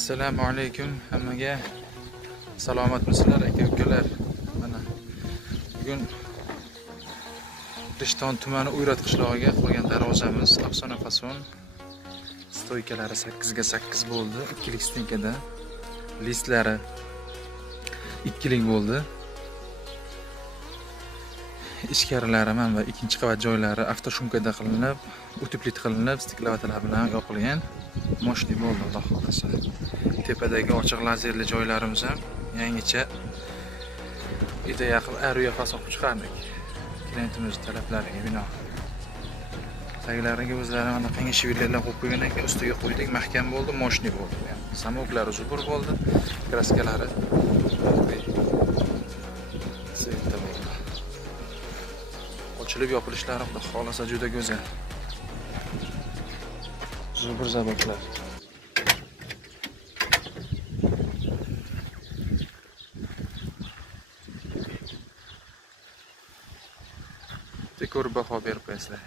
Assalomu alaykum hammaga. Salomatmisizlar aka-ukalar? Mana bugun Rishton tumani Uyrat qishlog'iga qo'ygan darvozamiz afsona fason. Stoykalari 8 ga 8 bo'ldi. 2 lik stenkada. Listlari 2 lik bo'ldi. Ichkarilari mana ikkinchi qavat joylari avtoshumkada qilinib, utiplit qilinib, stiklavatorlar bilan yopilgan. Moshli bo'ldi, Xudo xolasa. Tepadagi ochiq lazerli joylarimiz ham yangicha ida yaqin aruya fason qilib chiqardik. Klientimiz talablariga binoan. Taglariga o'zlari mana qancha shivirlardan qo'yib qo'ygan ekan, ustiga qo'ydik, mahkam bo'ldi, moshli bo'ldi. Samoklari zubur bo'ldi, kraskalari ochilib yopilishlari Xudo xolasa juda go'zal. Zubur zabotlar. Ko'rib baho berib qo'yasizlar.